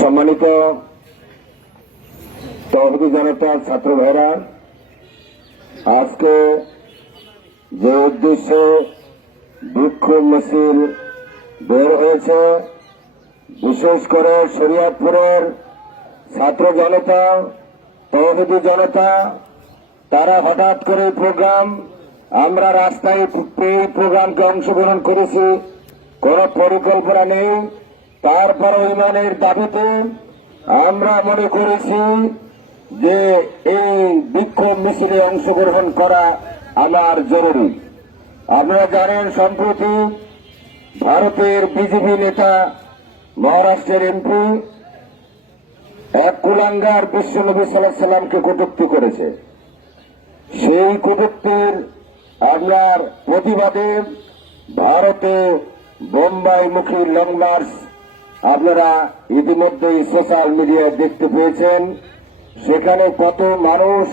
সম্মানিত তৌহিদি জনতা ছাত্র ভাইরা, আজকে যে উদ্দেশ্যে বিক্ষোভ মিছিল বের হয়েছে, বিশেষ করে শরীয়তপুরের ছাত্র জনতা, তৌহিদি জনতা, তারা হঠাৎ করে প্রোগ্রাম, আমরা রাস্তায় এই প্রোগ্রামকে অংশগ্রহণ করেছি, কোন পরিকল্পনা নেই। তারপর ইমানের দাবিতে আমরা মনে করেছি যে এই বিক্ষোভ মিছিলে অংশগ্রহণ করা আমার জরুরি। আপনারা জানেন, সম্প্রতি ভারতের বিজেপি নেতা, মহারাষ্ট্রের এমপি এক কুলাঙ্গার বিশ্বনবী সাল্লাল্লাহু আলাইহি সাল্লামকে কটূক্তি করেছে। সেই কটূক্তির আপনার প্রতিবাদে ভারতে বোম্বাইমুখী লং মার্চ আপনারা ইতিমধ্যেই সোশ্যাল মিডিয়ায় দেখতে পেয়েছেন। সেখানে কত মানুষ,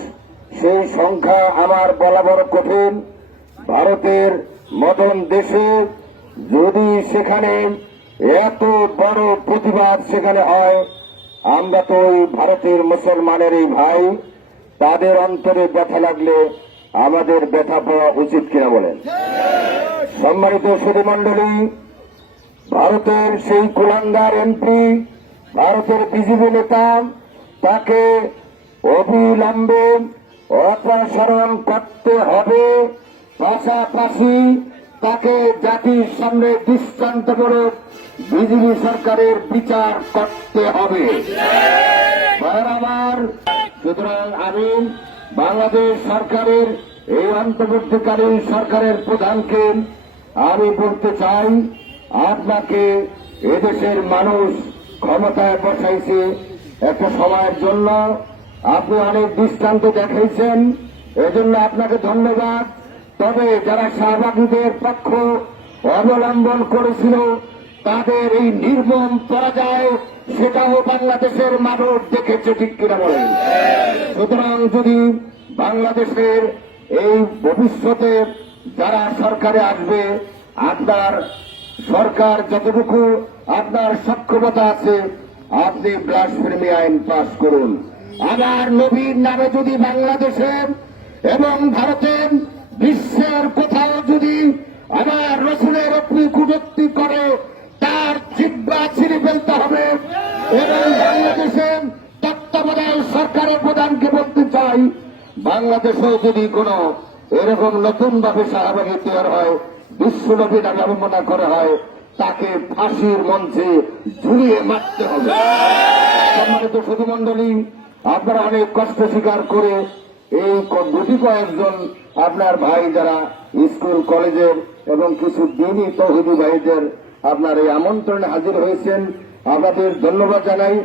সেই সংখ্যা আমার বলা বড় কঠিন। ভারতের মদন দেশে যদি সেখানে এত বড় প্রতিবাদ সেখানে হয়, আমরা তো ওই ভারতের মুসলমানেরই ভাই, তাদের অন্তরে ব্যথা লাগলে আমাদের ব্যথা পাওয়া উচিত কিনা বলেন? সম্মানিত সুধীমণ্ডলী, ভারতের সেই কুলাঙ্গার এমপি, ভারতের বিজেপি নেতা, তাকে অবিলম্বে অপসারণ করতে হবে। পাশাপাশি তাকে জাতির সামনে দৃষ্টান্তমূলক বিজেপি সরকারের বিচার করতে হবে। আমার সুতরাং আমি বাংলাদেশ সরকারের এই অন্তর্বর্তীকালীন সরকারের প্রধানকে আমি বলতে চাই, আপনাকে এদেশের মানুষ ক্ষমতায় বসাইছে একটা সময়ের জন্য, আপনি অনেক দৃষ্টান্ত দেখাইছেন, এজন্য আপনাকে ধন্যবাদ। তবে যারা শাহবাগীদের পক্ষ অবলম্বন করেছিল, তাদের এই নির্মম পরাজয় সেটাও বাংলাদেশের মানুষ দেখেছে, ঠিক কিনা বলেন? সুতরাং যদি বাংলাদেশের এই ভবিষ্যতে যারা সরকারে আসবে, আপনার সরকার যতটুকু আপনার সক্ষমতা আছে, আপনি ব্লাসফেমি আইন পাস করুন। আমার নবীর নামে যদি বাংলাদেশে এবং ভারতে বিশ্বের কোথাও যদি আমার রসুলের আপনি কটূক্তি করে, তার জিহ্বা ছিঁড়ে ফেলতে হবে। এবং বাংলাদেশে তত্ত্বাবধায়ক সরকারের প্রধানকে বলতে চাই, বাংলাদেশেও যদি কোন এরকম নতুন ভাবে শাহবাগী তৈরি হয়, বিশ্বনবী নামে অবমাননা করা হয়, তাকে ফাঁসির মঞ্চে ঝুলিয়ে মারতে হবে। সম্মানিত সুধীমণ্ডলী, আপনারা অনেক কষ্ট স্বীকার করে এই গুটি কয়েকজন আপনার ভাই যারা স্কুল কলেজের এবং কিছু দিনই তৌহিদি ভাইদের আপনার এই আমন্ত্রণে হাজির হয়েছেন, আপনাদের ধন্যবাদ জানাই।